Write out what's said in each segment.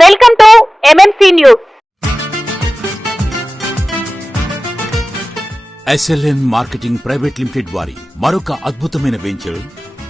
Welcome to MMC news. SLN marketing private limited వారి మరొక అద్భుతమైన వెంచర్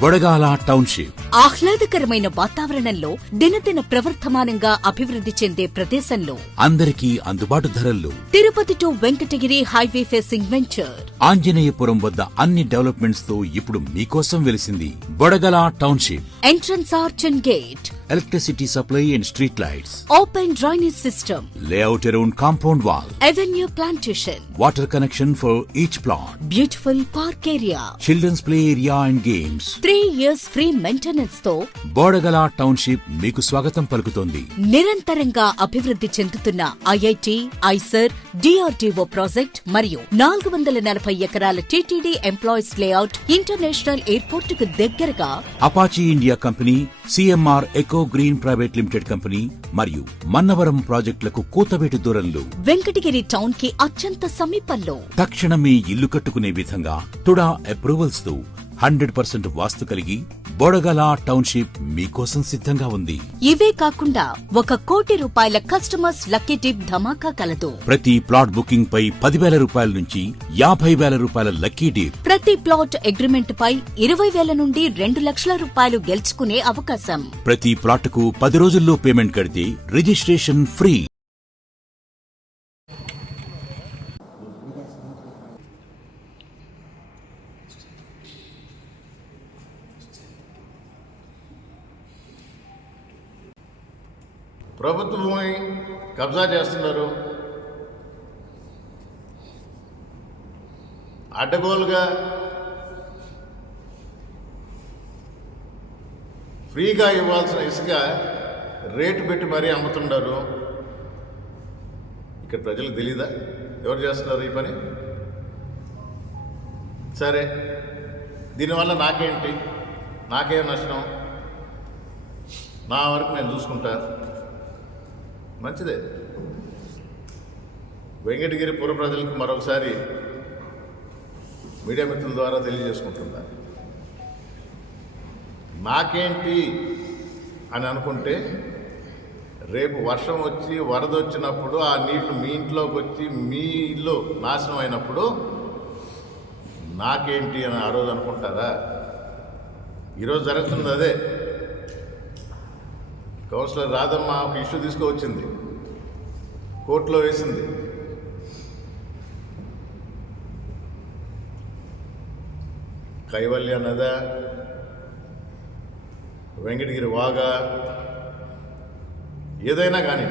బొడగాల టౌన్షిప్. ఆహ్లాదకరమైన వాతావరణంలో దినదిన ప్రవర్ధమానంగా అభివృద్ధి చెందే ప్రదేశంలో అందరికీ అందుబాటు ధరల్లో Tirupati to Venkatagiri highway facing venture. Anjaneyapuram వద్ద అన్ని డెవలప్మెంట్స్ తో ఇప్పుడు మీకోసం వెలిసింది Bodagala township. Entrance arch and gate, electricity supply and street lights, open drainage system, layout around compound wall, avenue plantation, water connection for each plot, beautiful park area, children's play area and games. 3 years free maintenance తో Bodagala township మీకు స్వాగతం పలుకుతోంది. నిరంతరంగా అభివృద్ధి చెందుతున్న IIT, IISER, DRDO project మరియు 440 ఎకరాల TTD employees layout international airport కు దగ్గరగా Apache India company, CMR eco green private limited company మరియు మన్నవరం ప్రాజెక్టులకు కూతవేటు దూరంలో వెంకటగిరి టౌన్ కి అత్యంత సమీపంలో తక్షణమే ఇల్లు కట్టుకునే విధంగా టుడా అప్రూవల్స్ తో 100% వాస్తు కలిగి బొడగల టౌన్షిప్ మీకోసం సిద్ధంగా ఉంది. ఇవే కాకుండా 1 కోటి రూపాయల కస్టమర్స్ లక్కీ టిప్ ధమాకా కలదు. ప్రతి ప్లాట్ బుకింగ్ పై 10,000 రూపాయల నుంచి 50,000 రూపాయల లక్కీ డిప్. ప్రతి ప్లాట్ అగ్రిమెంట్ పై 20,000 నుండి 2 లక్షల రూపాయలు గెలుచుకునే అవకాశం. ప్రతి ప్లాట్ కు 10 రోజుల్లో పేమెంట్ కడితే రిజిస్ట్రేషన్ ఫ్రీ. ప్రభుత్వ భూమి కబ్జా చేస్తున్నారు, అడ్డగోలుగా ఫ్రీగా ఇవ్వాల్సిన ఇసుక రేటు పెట్టి మరీ అమ్ముతుంటారు. ఇక్కడ ప్రజలకు తెలీదా ఎవరు చేస్తున్నారు ఈ పని? సరే, దీనివల్ల నాకేంటి, నాకేం నష్టం, నా వరకు నేను చూసుకుంటాను, మంచిదే. వెంకటగిరి పుర ప్రజలకు మరొకసారి మీడియా మిత్రుల ద్వారా తెలియజేసుకుంటున్నా, నాకేంటి అని అనుకుంటే రేపు వర్షం వచ్చి వరద వచ్చినప్పుడు ఆ నీళ్లు మీ ఇంట్లోకి వచ్చి మీ ఇల్లు నాశనం అయినప్పుడు నాకేంటి అని ఆ రోజు అనుకుంటారా? ఈరోజు జరుగుతుంది అదే. కౌన్సిలర్ రాధమ్మ ఒక ఇష్యూ తీసుకువచ్చింది, కోర్టులో వేసింది. కైవల్య నద, వెంకటగిరి వాగా, ఏదైనా కానీ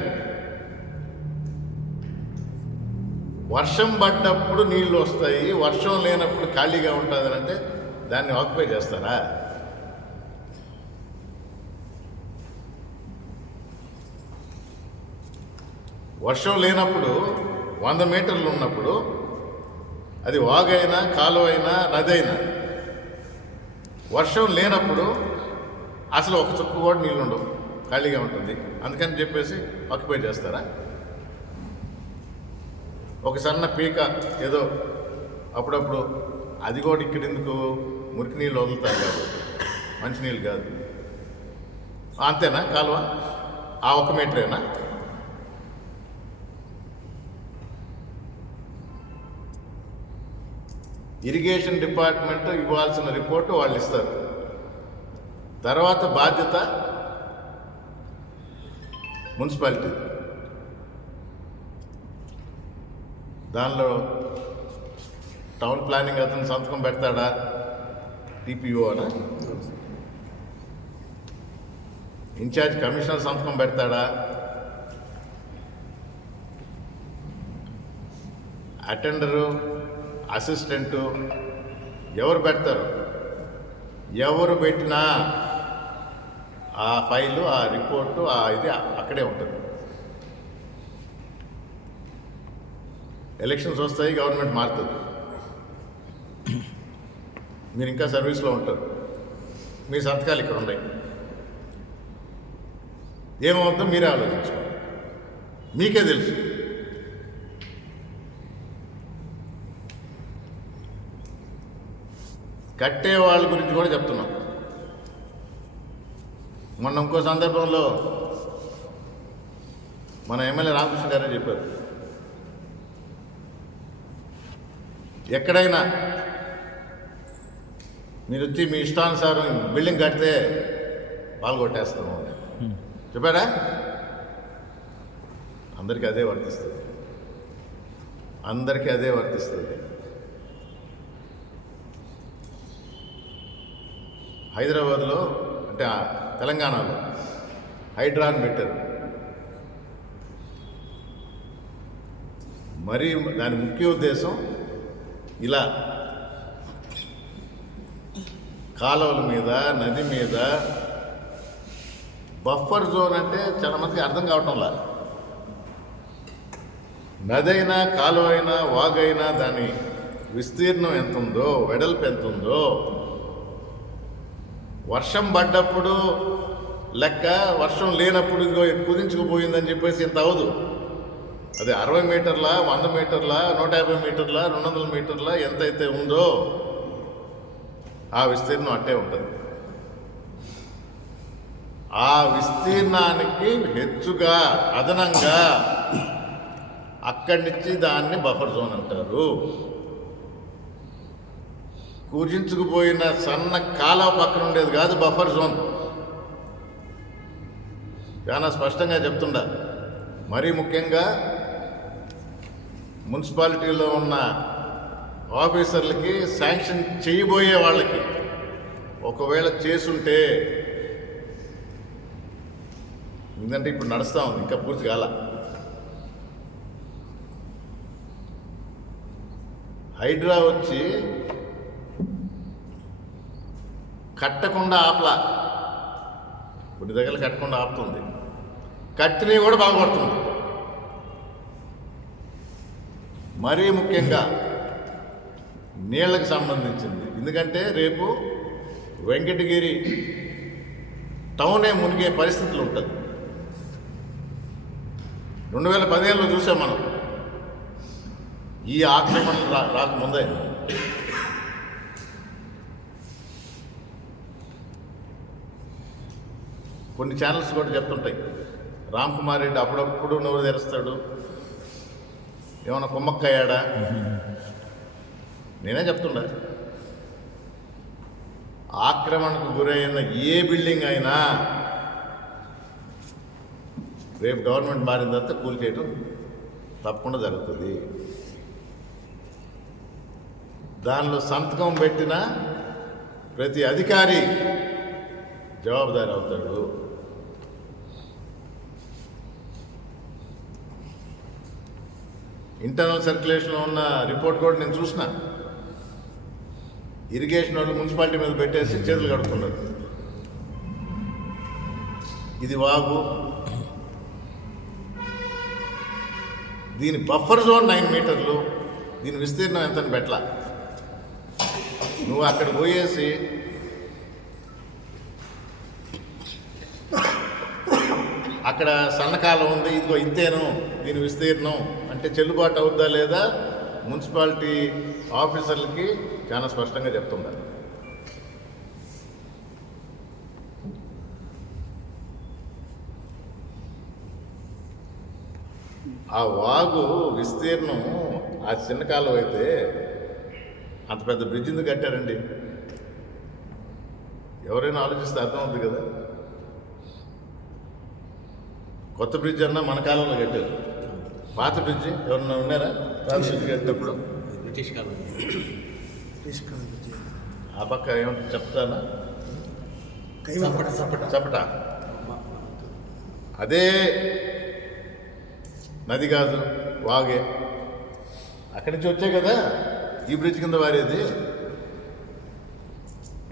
వర్షం పడ్డప్పుడు నీళ్లు వస్తాయి, వర్షం లేనప్పుడు ఖాళీగా ఉంటుందని అంటే దాన్ని ఆక్యుపై చేస్తారా? వర్షం లేనప్పుడు 100 మీటర్లు ఉన్నప్పుడు అది వాగైనా కాలువైనా నదైనా, వర్షం లేనప్పుడు అసలు ఒక చుక్క కూడా నీళ్ళు ఉండవు, ఖాళీగా ఉంటుంది. అందుకని చెప్పేసి ఆక్యుపై చేస్తారా? ఒక సన్న పీక ఏదో అప్పుడప్పుడు, అది కూడా ఇక్కడ ఎందుకు మురికి నీళ్ళు వదులుతారు కాదు, మంచినీళ్ళు కాదు, అంతేనా కాలువ? ఆ 1 మీటరేనా? ఇరిగేషన్ డిపార్ట్మెంట్ ఇవ్వాల్సిన రిపోర్టు వాళ్ళు ఇస్తారు, తర్వాత బాధ్యత మున్సిపాలిటీ. దానిలో టౌన్ ప్లానింగ్ అతను సంతకం పెడతాడా, టీపీఓ అనా, ఇన్ఛార్జ్ కమిషనర్ సంతకం పెడతాడా, అటెండరు, అసిస్టెంటు, ఎవరు పెడతారు? ఎవరు పెట్టినా ఆ ఫైలు, ఆ రిపోర్టు, ఆ ఇది అక్కడే ఉంటుంది. ఎలక్షన్స్ వస్తాయి, గవర్నమెంట్ మారుతుంది, మీరు ఇంకా సర్వీస్లో ఉంటారు, మీ సంతకాలు ఇక్కడ ఉన్నాయి. ఏమవుతుందో మీరే ఆలోచించుకోండి, మీకే తెలుసు. కట్టే వాళ్ళ గురించి కూడా చెప్తున్నాం. మొన్న ఇంకో సందర్భంలో మన ఎమ్మెల్యే రామకృష్ణ గారే చెప్పారు, ఎక్కడైనా మీరు వచ్చి మీ ఇష్టానుసారం బిల్డింగ్ కడితే పాల్గొట్టేస్తాము అని చెప్పాడా? అందరికీ అదే వర్తిస్తుంది, అందరికీ అదే వర్తిస్తుంది. హైదరాబాద్లో అంటే తెలంగాణలో హైడ్రాన్ పెట్టారు. మరి దాని ముఖ్య ఉద్దేశం ఇలా కాలువల మీద, నది మీద బఫర్ జోన్ అంటే చాలా మందికి అర్థం కావటంలా. నదైనా, కాలువ అయినా, వాగైనా దాని విస్తీర్ణం ఎంత ఉందో, వెడల్పు ఎంత ఉందో, వర్షం పడ్డప్పుడు లెక్క, వర్షం లేనప్పుడు ఇదిగో కుదించుకుపోయిందని చెప్పేసి ఇంత అవదు. అది 60 మీటర్ల, 100 మీటర్ల, 150 మీటర్ల, 200 మీటర్ల ఎంతైతే ఉందో ఆ విస్తీర్ణం అట్టే ఉంటుంది. ఆ విస్తీర్ణానికి హెచ్చుగా అదనంగా అక్కడి నుంచి దాన్ని బఫర్ జోన్ అంటారు. కుజించుకుపోయిన సన్న కాలువ పక్కన ఉండేది కాదు బఫర్ జోన్. చాలా స్పష్టంగా చెప్తుండా. మరీ ముఖ్యంగా మున్సిపాలిటీలో ఉన్న ఆఫీసర్లకి, శాంక్షన్ చేయబోయే వాళ్ళకి ఒకవేళ చేసుంటే, ఎందుకంటే ఇప్పుడు నడుస్తూ ఉంది, ఇంకా పూర్తి కాల, హైడ్రా వచ్చి కట్టకుండా ఆపలా. కొన్ని దగ్గర కట్టకుండా ఆపుతుంది, కట్టినవి కూడా బాగుపడుతుంది. మరీ ముఖ్యంగా నీళ్ళకి సంబంధించింది. ఎందుకంటే రేపు వెంకటగిరి టౌనే మునిగే పరిస్థితులు ఉంటుంది. 2015లో చూసాం మనం, ఈ ఆక్రమణలు రాకముందే. కొన్ని ఛానల్స్ కూడా చెప్తుంటాయి, రామ్ కుమార్ రెడ్డి అప్పుడప్పుడు నోరు తెరుస్తాడు, ఏమైనా కుమ్మక్కయ్యాడా. నేనే చెప్తుండా, ఆక్రమణకు గురైన ఏ బిల్డింగ్ అయినా రేపు గవర్నమెంట్ మారిన తర్వాత కూల్చేయటం తప్పకుండా జరుగుతుంది. దానిలో సంతకం పెట్టిన ప్రతి అధికారి జవాబుదారి అవుతాడు. ఇంటర్నల్ సర్క్యులేషన్లో ఉన్న రిపోర్ట్ కూడా నేను చూసిన. ఇరిగేషన్ వాళ్ళు మున్సిపాలిటీ మీద పెట్టేసి చేతులు కడుక్కున్నారు. ఇది వాగు, దీని బఫర్ జోన్ 9 మీటర్లు, దీని విస్తీర్ణం ఎంతని పెట్టలా. నువ్వు అక్కడ పోయేసి అక్కడ సన్నకాలం ఉంది, ఇదిగో ఇంతేను దీని విస్తీర్ణం అంటే చెల్లుబాటు అవుద్దా లేదా మున్సిపాలిటీ ఆఫీసర్లకి చాలా స్పష్టంగా చెప్తున్నారు. ఆ వాగు విస్తీర్ణం ఆ చిన్న కాలం అయితే అంత పెద్ద బ్రిడ్జ్ ఎందుకు కట్టారండి? ఎవరైనా ఆలోచిస్తే అర్థమవుతుంది కదా. కొత్త బ్రిడ్జ్ అన్నా మన కాలంలో కట్టారు. పాత బ్రిడ్జ్ ఎవరన్నా ఉన్నారా? పాత బ్రిడ్జ్ కట్టినప్పుడు బ్రిటిష్ కాలం ఆ పక్క ఏమంటే చెప్తానా, చపట అదే నది కాదు, వాగే. అక్కడి నుంచి వచ్చే కదా ఈ బ్రిడ్జ్ కింద వారేది.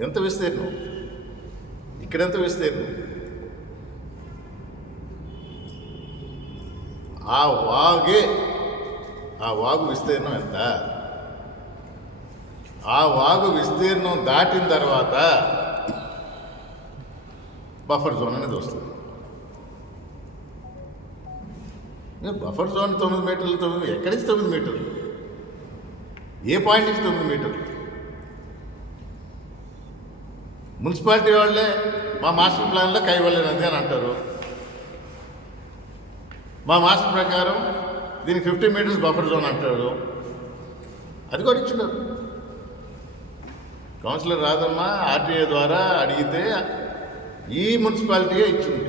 ఎంత విస్తీర్ణం, ఇక్కడెంత విస్తీర్ణం. ఆ వాగు విస్తీర్ణం ఎంత? ఆ వాగు విస్తీర్ణం దాటిన తర్వాత బఫర్ జోన్ అనేది వస్తుంది. బఫర్ జోన్ 9 మీటర్లు, ఎక్కడి నుంచి 9 మీటర్లు, ఏ పాయింట్ నుంచి 9 మీటర్లు? మున్సిపాలిటీ వాళ్ళే మా మాస్టర్ ప్లాన్లో కైవల్య నది అని అంటారు. మా మాస్టర్ ప్రకారం దీనికి 50 మీటర్స్ బఫర్ జోన్ అంటాడు. అది కూడా ఇచ్చినారు. కౌన్సిలర్ రాదమ్మా ఆర్టీఏ ద్వారా అడిగితే ఈ మున్సిపాలిటీయే ఇచ్చింది.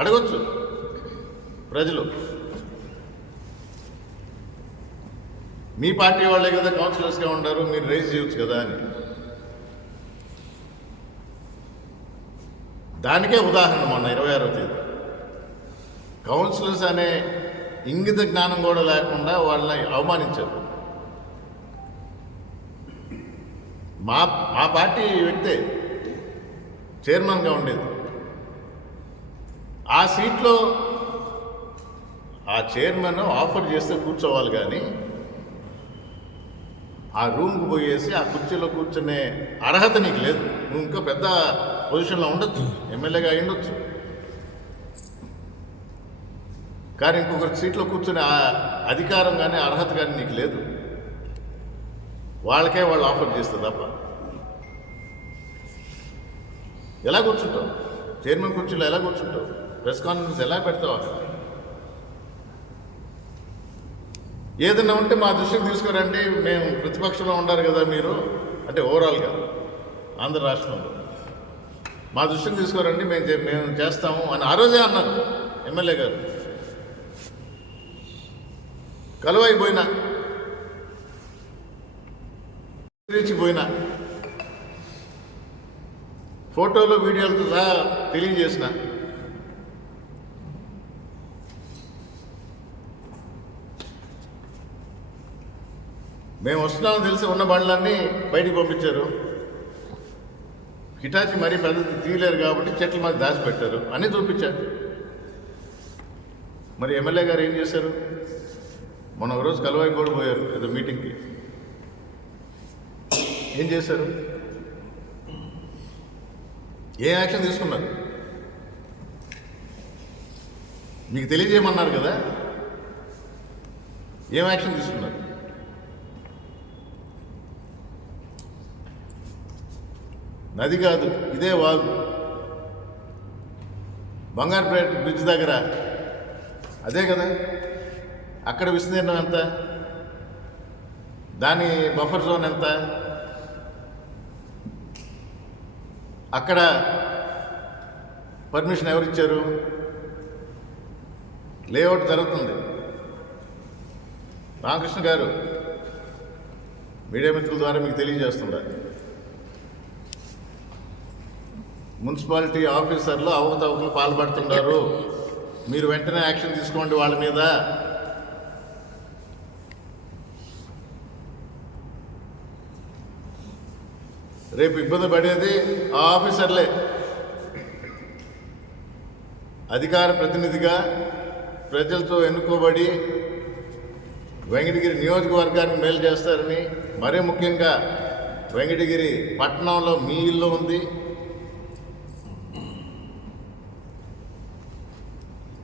అడగొచ్చు ప్రజలు, మీ పార్టీ వాళ్ళే కదా కౌన్సిలర్స్గా ఉంటారు, మీరు రైజ్ చేయొచ్చు కదా అని. దానికే ఉదాహరణ మొన్న 26వ తేదీ కౌన్సిలర్స్ అనే ఇంగిత జ్ఞానం కూడా లేకుండా వాళ్ళని అవమానించారు. మా పార్టీ వ్యక్తే చైర్మన్గా ఉండేది. ఆ సీట్లో ఆ చైర్మన్ ఆఫర్ చేస్తే కూర్చోవాలి, కానీ ఆ రూమ్కి పోయేసి ఆ కుర్చీలో కూర్చునే అర్హత నీకు లేదు. నువ్వు ఇంకా పెద్ద పొజిషన్లో ఉండొచ్చు, ఎమ్మెల్యేగా ఉండొచ్చు, కానీ ఇంకొకరి సీట్లో కూర్చునే అధికారం కానీ అర్హత కానీ నీకు లేదు. వాళ్ళకే వాళ్ళు ఆఫర్ చేస్తే తప్ప ఎలా కూర్చుంటావు? చైర్మన్ కుర్చీలో ఎలా కూర్చుంటావు? ప్రెస్ కాన్ఫరెన్స్ ఎలా పెడతావు? అక్కడ ఏదైనా ఉంటే మా దృష్టికి తీసుకురండి, మేము ప్రతిపక్షంలో ఉండాలి కదా మీరు, అంటే ఓవరాల్గా ఆంధ్ర రాష్ట్రంలో మా దృష్టికి తీసుకురండి, మేము చేస్తాము అని ఆ రోజే అన్నారు ఎమ్మెల్యే గారు. కలువై పోయినా పోయినా ఫోటోలు వీడియోలతో సహా తెలియజేసిన మేము వస్తున్నామని తెలిసి ఉన్న బండ్లన్నీ బయటికి పంపించారు. హిటాచి మరీ పెద్ద తీయలేరు కాబట్టి చెట్ల మధ్య దాచిపెట్టారు, అన్నీ చూపించారు. మరి ఎమ్మెల్యే గారు ఏం చేశారు? మొన్న ఒకరోజు కలువాయి కూడా పోయారు ఏదో మీటింగ్కి. ఏం చేశారు? ఏ యాక్షన్ తీసుకున్నారు? మీకు తెలియజేయమన్నారు కదా, ఏం యాక్షన్ తీసుకున్నారు? నది కాదు, ఇదే వాగు, బంగారుపేట బ్రిడ్జ్ దగ్గర అదే కదా. అక్కడ విస్తీర్ణం ఎంత? దాని బఫర్ జోన్ ఎంత? అక్కడ పర్మిషన్ ఎవరిచ్చారు? లేఅవుట్ జరుగుతుంది. రామకృష్ణ గారు మీడియా మిత్రుల ద్వారా మీకు తెలియజేస్తున్నారు, మున్సిపాలిటీ ఆఫీసర్లు అవకతవకలు పాల్పడుతున్నారు, మీరు వెంటనే యాక్షన్ తీసుకోండి వాళ్ళ మీద. రేపు ఇబ్బంది పడేది ఆ ఆఫీసర్లే. అధికార ప్రతినిధిగా ప్రజలతో ఎన్నుకోబడి వెంకటగిరి నియోజకవర్గానికి మేలు చేస్తారని, మరీ ముఖ్యంగా వెంకటగిరి పట్టణంలో మీ ఇల్లు ఉంది.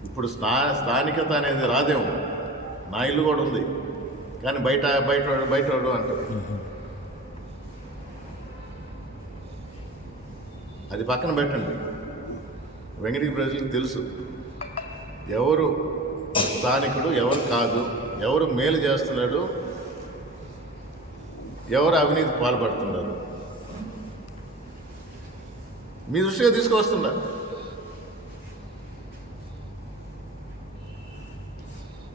ఇప్పుడు స్థానికత అనేది రాదేమో, నా ఇల్లు కూడా ఉంది, కానీ బయట అంటారు. అది పక్కన పెట్టండి. వెంకటగిరి ప్రజలకు తెలుసు ఎవరు స్థానికుడు, ఎవరు కాదు, ఎవరు మేలు చేస్తున్నాడు, ఎవరు అవినీతికి పాల్పడుతున్నారు. మీ దృష్టిగా తీసుకువస్తున్నారు.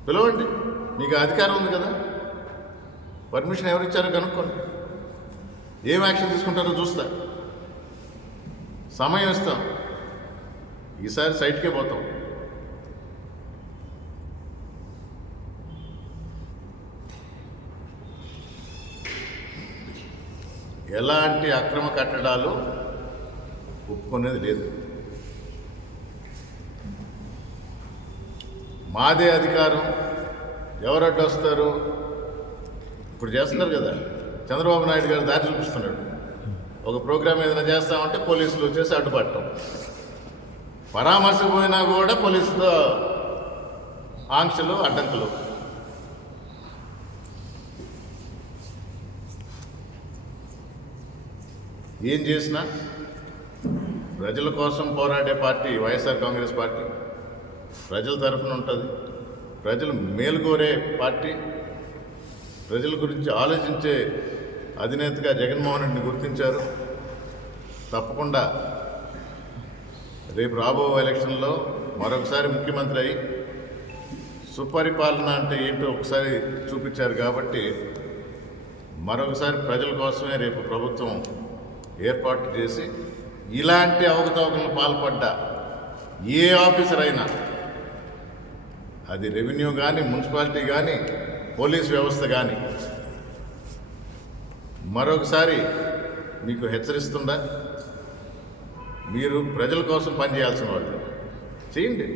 పిలవండి, మీకు అధికారం ఉంది కదా, పర్మిషన్ ఎవరిచ్చారో కనుక్కోండి, ఏం యాక్షన్ తీసుకుంటారో చూస్తా. సమయం ఇస్తాం, ఈసారి సైట్కే పోతాం. ఎలాంటి అక్రమ కట్టడాలు ఒప్పుకునేది లేదు. మాదే అధికారం, ఎవరు అడ్డు వస్తారు? ఇప్పుడు చేస్తున్నారు కదా, చంద్రబాబు నాయుడు గారు దారి చూపిస్తున్నాడు. ఒక ప్రోగ్రాం ఏదైనా చేస్తామంటే పోలీసులు వచ్చేసి అడ్డుపట్టడం, పరామర్శకు పోయినా కూడా పోలీసుతో ఆంక్షలు, అడ్డంకులు. ఏం చేసినా ప్రజల కోసం పోరాడే పార్టీ వైఎస్ఆర్ కాంగ్రెస్ పార్టీ. ప్రజల తరఫున ఉంటుంది. ప్రజలు మేలుకోరే పార్టీ. ప్రజల గురించి ఆలోచించే అధినేతగా జగన్మోహన్ రెడ్డిని గుర్తించారు. తప్పకుండా రేపు రాబో ఎలక్షన్లో మరొకసారి ముఖ్యమంత్రి అయ్యి సుపరిపాలన అంటే ఏంటో ఒకసారి చూపించారు కాబట్టి మరొకసారి ప్రజల కోసమే రేపు ప్రభుత్వం ఏర్పాటు చేసి ఇలాంటి అవకతవకలు పాల్పడ్డ ఏ ఆఫీసర్ అయినా, అది రెవెన్యూ కానీ, మున్సిపాలిటీ కానీ, పోలీస్ వ్యవస్థ కానీ, మరొకసారి మీకు హెచ్చరిస్తుందా? మీరు ప్రజల కోసం పనిచేయాల్సిన వాళ్ళు చేయండి.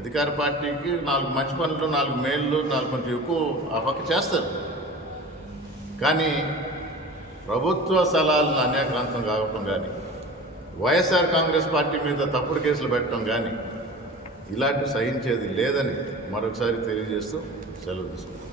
అధికార పార్టీకి 4 మంచి పనులు, 4 మేళ్ళు, 4 కొంచెం ఎక్కువ ఆ పక్క చేస్తారు. కానీ ప్రభుత్వ స్థలాలను అన్యాక్రాంతం కావటం కానీ, వైఎస్ఆర్ కాంగ్రెస్ పార్టీ మీద తప్పుడు కేసులు పెట్టడం కానీ ఇలాంటివి సహించేది లేదని మరొకసారి తెలియజేస్తూ సెలవు తీసుకుంటాం.